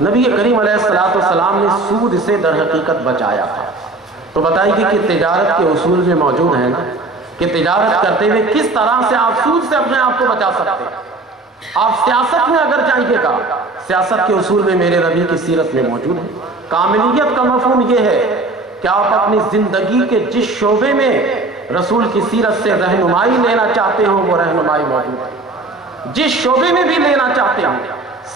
نبی کریم علیہ السلام نے سود سے در حقیقت بچایا تھا۔ تو بتائیے کہ تجارت کے اصول میں موجود ہے نا کہ تجارت کرتے ہوئے کس طرح سے آپ سود سے اپنے آپ کو بچا سکتے ہیں۔ آپ سیاست میں اگر جائیے گا، سیاست کے اصول میں میرے نبی کی سیرت میں موجود ہے۔ کاملیت کا مفہوم یہ ہے کہ آپ اپنی زندگی کے جس شعبے میں رسول کی سیرت سے رہنمائی لینا چاہتے ہو وہ رہنمائی موجود ہے۔ جس شعبے میں بھی لینا چاہتے ہو،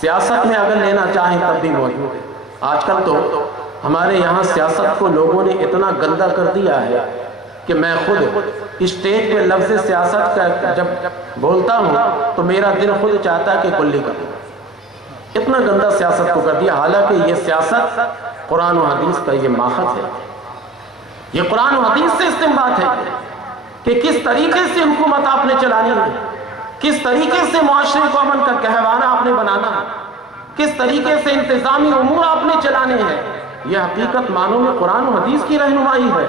سیاست میں اگر لینا چاہیں تب بھی موجود ہے۔ آج کل تو ہمارے یہاں سیاست کو لوگوں نے اتنا گندا کر دیا ہے کہ میں خود اسٹیج پہ لفظ سیاست کا جب بولتا ہوں تو میرا دل خود چاہتا ہے کہ کلی کر دوں۔ اتنا گندا سیاست کو کر دیا، حالانکہ یہ سیاست قرآن و حدیث کا یہ ماخذ ہے۔ یہ قرآن و حدیث سے استنباط ہے کہ کس طریقے سے حکومت آپ نے چلانی ہے، کس طریقے سے معاشرے کو امن کا گہوارہ آپ نے بنانا ہے، کس طریقے سے انتظامی امور آپ نے چلانے ہیں۔ یہ حقیقت معنوں میں قرآن و حدیث کی رہنمائی ہے،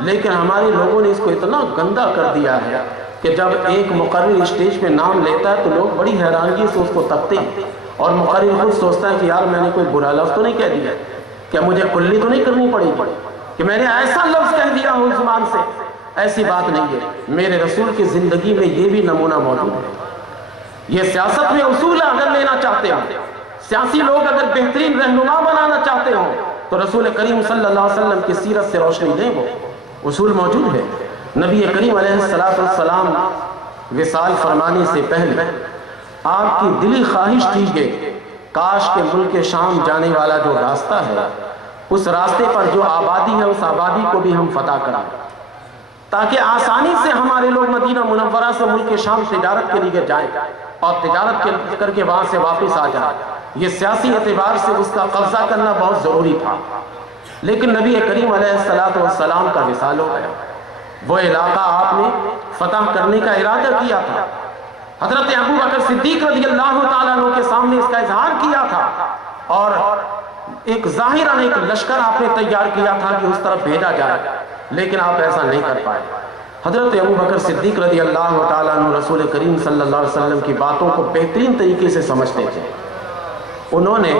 لیکن ہمارے لوگوں نے اس کو اتنا گندا کر دیا ہے کہ جب ایک مقرر اسٹیج پہ نام لیتا ہے تو لوگ بڑی حیرانگی سے اس کو تکتے ہیں، اور مقرر خود سوچتا ہے کہ یار میں نے کوئی برا لفظ تو نہیں کہہ دیا، کہ مجھے کلی تو نہیں کرنی پڑے گی کہ میں نے ایسا لفظ کہہ دیا ہوں زبان سے۔ ایسی بات نہیں ہے، میرے رسول کی زندگی میں یہ بھی نمونہ موجود ہے۔ یہ سیاست میں اصول اگر لینا چاہتے ہو، سیاسی لوگ اگر بہترین رہنما بنانا چاہتے ہو تو رسول کریم صلی اللہ علیہ وسلم کی سیرت سے روشنی دیں، وہ اصول موجود ہے۔ نبی کریم علیہ السلام وصال فرمانے سے پہلے آپ کی دلی خواہش تھی کہ کاش کے ملک شام جانے والا جو راستہ ہے، اس راستے پر جو آبادی ہے اس آبادی کو بھی ہم فتح کریں، تاکہ آسانی سے ہمارے لوگ مدینہ منورہ سے ملک شام تجارت کے لیے جائیں اور تجارت کر کے وہاں سے واپس آ جائیں۔ یہ سیاسی اعتبار سے اس کا قبضہ کرنا بہت ضروری تھا، لیکن نبی کریم علیہ السلام کا وصال ہو گیا۔ وہ علاقہ آپ نے فتح کرنے کا ارادہ کیا تھا، حضرت ابو بکر صدیق رضی اللہ تعالیٰ عنہ کے سامنے اس کا اظہار کیا تھا، اور ایک ظاہراً ایک لشکر آپ نے تیار کیا تھا کہ اس طرف بھیجا جائے، لیکن آپ ایسا نہیں کر پائے۔ حضرت ابو بکر صدیق رضی اللہ تعالیٰ عنہ رسول کریم صلی اللہ علیہ وسلم کی باتوں کو بہترین طریقے سے سمجھتے تھے۔ انہوں نے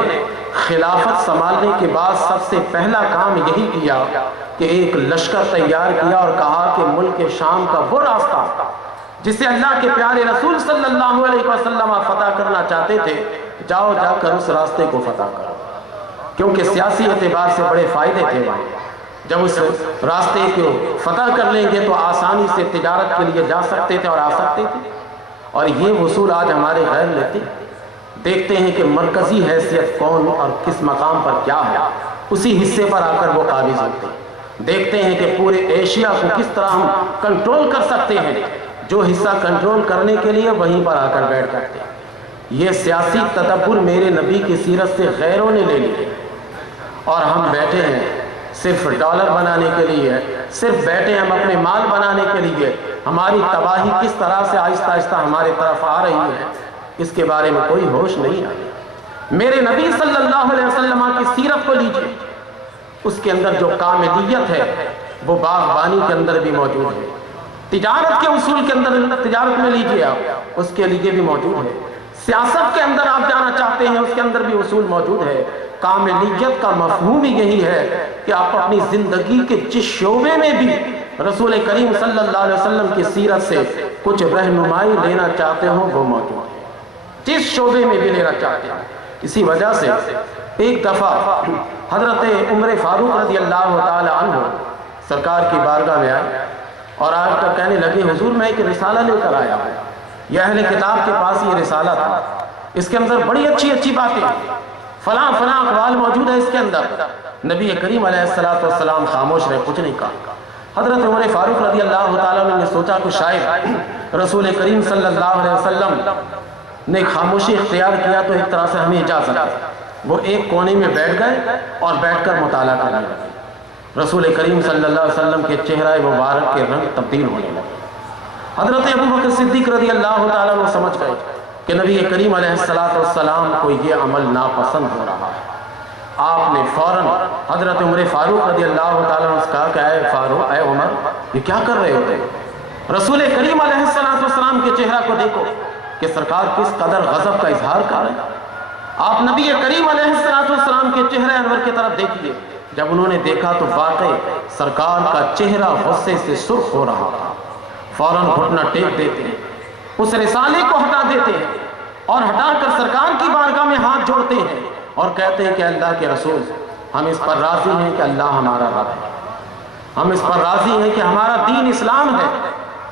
خلافت سنبھالنے کے بعد سب سے پہلا کام یہی کیا کہ ایک لشکر تیار کیا اور کہا کہ ملک شام کا وہ راستہ جسے اللہ کے پیارے رسول صلی اللہ علیہ وسلم فتح کرنا چاہتے تھے، جاؤ جا کر اس راستے کو فتح کرو، کیونکہ سیاسی اعتبار سے بڑے فائدے تھے وہاں۔ جب اس راستے کو فتح کر لیں گے تو آسانی سے تجارت کے لیے جا سکتے تھے اور آ سکتے تھے، اور یہ وصول آج ہمارے غیر لیتے دیکھتے ہیں کہ مرکزی حیثیت کون اور کس مقام پر کیا ہے، اسی حصے پر آ کر وہ قابض ہوتے ہیں۔ دیکھتے ہیں کہ پورے ایشیا کو کس طرح ہم کنٹرول کر سکتے ہیں، جو حصہ کنٹرول کرنے کے لیے وہیں پر آ کر بیٹھ جاتے ہیں۔ یہ سیاسی تدبر میرے نبی کی سیرت سے غیروں نے لے لیے، اور ہم بیٹھے ہیں صرف ڈالر بنانے کے لیے، صرف بیٹھے ہیں ہم اپنے مال بنانے کے لیے۔ ہماری تباہی کس طرح سے آہستہ آہستہ ہمارے طرف آ رہی ہے، اس کے بارے میں کوئی ہوش نہیں آئی۔ میرے نبی صلی اللہ علیہ وسلم کی سیرت کو لیجئے، اس کے اندر جو کاملیت ہے وہ باغبانی کے اندر بھی موجود ہے، تجارت کے اصول کے اندر تجارت میں لیجئے آپ، اس کے لیے بھی موجود ہے، سیاست کے اندر آپ جانا چاہتے ہیں اس کے اندر بھی اصول موجود ہے۔ کاملیت کا مفہوم ہی یہی ہے کہ آپ اپنی زندگی کے جس شعبے میں بھی رسول کریم صلی اللہ علیہ وسلم کی سیرت سے کچھ رہنمائی لینا چاہتے ہو وہ موجود ہے، جس شعبے میں بھی لینا چاہتے ہیں۔ اسی وجہ سے ایک دفعہ حضرت عمر فاروق رضی اللہ تعالی عنہ سرکار کی بارگاہ میں آئے اور آج تک کہنے لگے حضور میں ایک رسالہ لے کر آیا ہوں۔ یہ اہل کتاب کے پاس یہ رسالہ تھا، اس کے اندر بڑی اچھی اچھی باتیں، فلاں فلاں اقوال موجود ہے اس کے اندر۔ نبی کریم علیہ السلام خاموش رہے، کچھ نہیں کہا۔ حضرت عمر فاروق رضی اللہ تعالیٰ عنہ نے سوچا کہ شاید رسول کریم صلی اللہ علیہ وسلم نے خاموشی اختیار کیا تو ایک طرح سے ہمیں اجازت ہے۔ وہ ایک کونے میں بیٹھ گئے اور بیٹھ کر مطالعہ کرنے لگے۔ رسول کریم صلی اللہ علیہ وسلم کے چہرہ مبارک کے رنگ تبدیل ہونے لگے۔ حضرت ابو بکر صدیق رضی اللہ تعالیٰ عنہ سمجھ گئے کہ نبی کریم علیہ السلام کو یہ عمل ناپسند ہو رہا ہے۔ آپ نے فوراً حضرت عمر فاروق رضی اللہ تعالیٰ عنہ سے کہا کہ اے فاروق، اے عمر، یہ کیا کر رہے ہوتے؟ رسول کریم علیہ السلام کے چہرہ کو دیکھو کہ سرکار کس قدر غضب کا اظہار کر رہے ہیں۔ آپ نبی کریم علیہ طرف دیکھیے۔ جب انہوں نے دیکھا تو واقعی سرکار کا چہرہ غصے سے سرخ ہو رہا تھا۔ فوراً گھٹنا ٹیک دیتے ہیں، اس رسالے کو ہٹا دیتے ہیں اور ہٹا کر سرکار کی بارگاہ میں ہاتھ جوڑتے ہیں اور کہتے ہیں کہ اللہ کے رسول، ہم اس پر راضی ہیں کہ اللہ ہمارا رب ہے، ہم اس پر راضی ہیں کہ ہمارا دین اسلام ہے،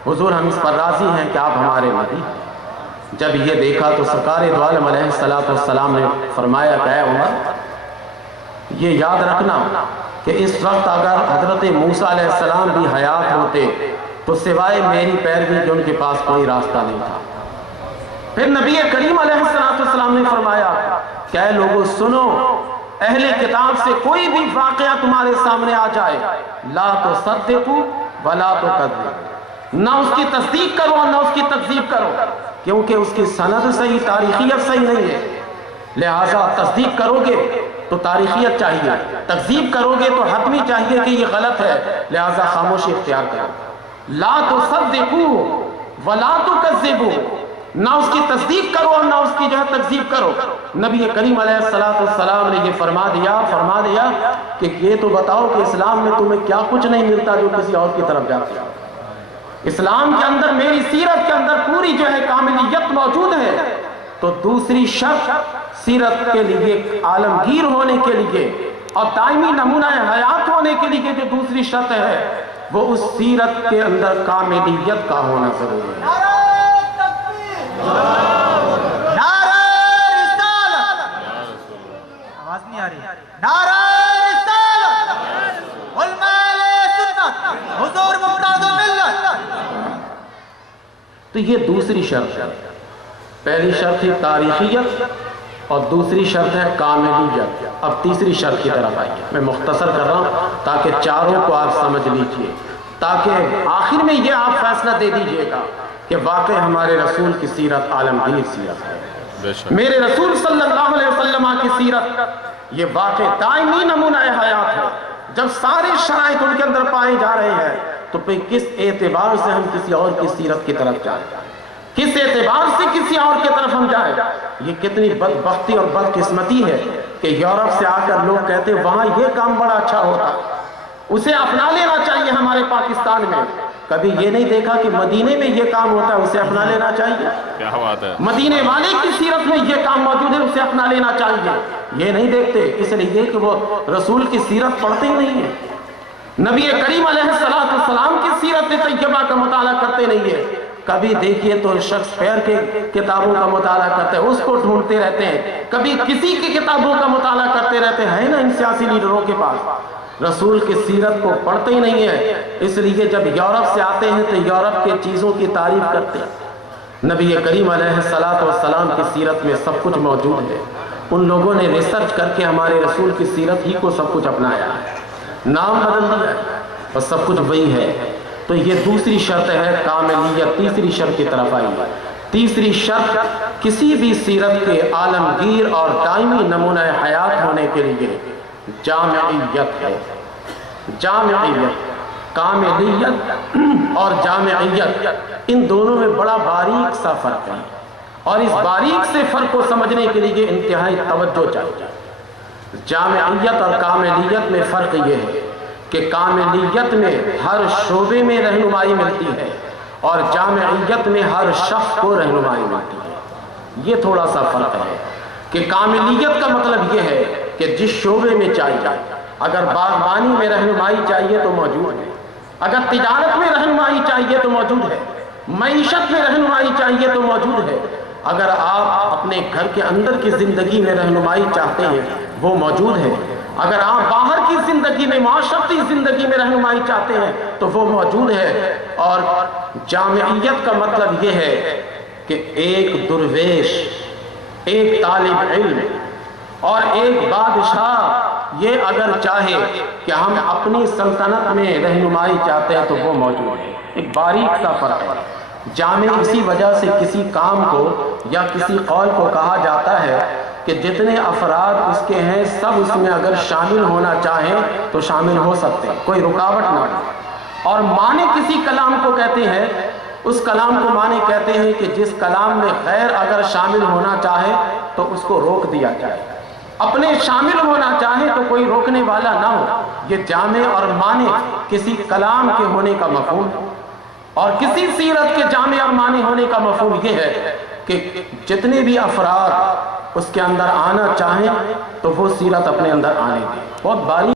حضور ہم اس پر راضی ہیں کہ آپ ہمارے نبی ہیں۔ جب یہ دیکھا تو سرکار دو عالم علیہ السلام نے فرمایا کہ اے عمر، یہ یاد رکھنا کہ اس وقت اگر حضرت موسیٰ علیہ السلام بھی حیات ہوتے تو سوائے میری پیروی کے ان کے پاس کوئی راستہ نہیں تھا۔ پھر نبی کریم علیہ السلام نے فرمایا کہ اے لوگو سنو، اہل کتاب سے کوئی بھی واقعہ تمہارے سامنے آ جائے، لا تصدقوا ولا تکذبوا، نہ اس کی تصدیق کرو اور نہ اس کی تکذیب کرو، کیونکہ اس کی سند صحیح، تاریخیت صحیح نہیں ہے۔ لہٰذا تصدیق کرو گے تو تاریخیت چاہیے، تکذیب کرو گے تو حتمی چاہیے کہ یہ غلط ہے، لہٰذا خاموشی اختیار کرو۔ لا تصدقوا ولا تکذبوا، نہ اس کی تصدیق کرو اور نہ اس کی تکذیب کرو۔ نبی کریم علیہ السلام نے یہ فرما دیا کہ یہ تو بتاؤ کہ اسلام میں تمہیں کیا کچھ نہیں ملتا جو کسی اور کی طرف جاتے ہو۔ اسلام کے اندر، میری سیرت کے اندر پوری کاملیت موجود ہے، تو دوسری شرط سیرت کے لیے، عالمگیر ہونے کے لیے اور دائمی نمونہ حیات ہونے کے لیے جو دوسری شرط ہے وہ اس سیرت کے اندر کاملیت کا ہونا ضروری ہے۔ نعرہ رسالت، آواز نہیں آ رہی، نعرہ رسالت، علماء سنت، حضور ممتاز ملت۔ تو یہ دوسری شرط ہے۔ پہلی شرط تھی تاریخیت اور دوسری شرط ہے کاملیت۔ اب تیسری شرط کی طرف آئیے، میں مختصر کر رہا ہوں تاکہ چاروں کو آپ سمجھ لیجئے، تاکہ آخر میں یہ آپ فیصلہ دے دیجئے گا کہ واقع ہمارے رسول کی سیرت عالمگیر سیرت ہے۔ میرے رسول صلی اللہ علیہ وسلم کی سیرت یہ واقع دائمی نمونہ حیات ہے۔ جب سارے شرائط ان کے اندر پائے جا رہے ہیں تو پھر کس اعتبار سے ہم کسی اور کی سیرت کی طرف جائیں، کس اعتبار سے کسی اور کی طرف ہم جائیں؟ یہ کتنی بدبختی اور بدقسمتی ہے کہ یورپ سے آ کر لوگ کہتے ہیں وہاں یہ کام بڑا اچھا ہوتا، اسے اپنا لینا چاہیے ہمارے پاکستان میں۔ کبھی یہ نہیں دیکھا کہ مدینے میں یہ کام ہوتا ہے، اسے اپنا لینا چاہیے۔ کیا بات ہے، مدینے والے کی سیرت میں یہ کام موجود ہے، اسے اپنا لینا چاہیے۔ یہ نہیں دیکھتے، اس لیے کہ وہ رسول کی سیرت پڑھتے ہی نہیں ہیں، نبی کریم علیہ السلام کی سیرت طیبہ کا مطالعہ کرتے نہیں ہیں۔ کبھی دیکھیے تو شخص پیر کے کتابوں کا مطالعہ کرتے ہیں، اس کو ڈھونڈتے رہتے ہیں، کبھی کسی کی کتابوں کا مطالعہ کرتے رہتے ہیں نا ان سیاسی لیڈروں کے پاس، رسول کی سیرت کو پڑھتے ہی نہیں ہیں۔ اس لیے جب یورپ سے آتے ہیں تو یورپ کے چیزوں کی تعریف کرتے ہیں۔ نبی کریم علیہ السلام کی سیرت میں سب کچھ موجود ہے، ان لوگوں نے ریسرچ کر کے ہمارے رسول کی سیرت ہی کو سب کچھ اپنایا ہے، نام بدل دیا ہے، بس سب کچھ وہی ہے۔ تو یہ دوسری شرط ہے کاملیت۔ تیسری شرط کی طرف آئی ہے۔ تیسری شرط کسی بھی سیرت کے عالمگیر اور دائمی نمونہ حیات ہونے کے لیے جامعیت ہے۔ جامعیت، کاملیت اور جامعیت، ان دونوں میں بڑا باریک سا فرق ہے، اور اس باریک سے فرق کو سمجھنے کے لیے انتہائی توجہ چاہیے۔ جامعیت اور کاملیت میں فرق یہ ہے کہ کاملیت میں ہر شعبے میں رہنمائی ملتی ہے اور جامعیت میں ہر شخص کو رہنمائی ملتی ہے۔ یہ تھوڑا سا فرق ہے کہ کاملیت کا مطلب یہ ہے کہ جس شعبے میں چاہیے، اگر باغبانی میں رہنمائی چاہیے تو موجود ہے، اگر تجارت میں رہنمائی چاہیے تو موجود ہے، معیشت میں رہنمائی چاہیے تو موجود ہے، اگر آپ اپنے گھر کے اندر کی زندگی میں رہنمائی چاہتے ہیں وہ موجود ہے، اگر آپ باہر کی زندگی میں، معاشرتی زندگی میں رہنمائی چاہتے ہیں تو وہ موجود ہے۔ اور جامعیت کا مطلب یہ ہے کہ ایک درویش، ایک طالب علم اور ایک بادشاہ یہ اگر چاہے کہ ہم اپنی سلطنت میں رہنمائی چاہتے ہیں تو وہ موجود ہے۔ ایک باریک سا فرق ہے۔ جامع اسی وجہ سے کسی کام کو یا کسی قول کو کہا جاتا ہے کہ جتنے افراد اس کے ہیں سب اس میں اگر شامل ہونا چاہیں تو شامل ہو سکتے ہیں، کوئی رکاوٹ نہ ہو۔ اور معنی کسی کلام کو کہتے ہیں، اس کلام کو معنی کہتے ہیں کہ جس کلام میں غیر اگر شامل ہونا چاہے تو اس کو روک دیا جائے۔ اپنے شامل ہونا چاہے تو کوئی روکنے والا نہ ہو. یہ جامع اور مانع کسی کلام کے ہونے کا مفہوم ہے، اور کسی سیرت کے جامع اور مانع ہونے کا مفہوم یہ ہے کہ جتنے بھی افراد اس کے اندر آنا چاہیں تو وہ سیرت اپنے اندر آنے دیں. بہت باریک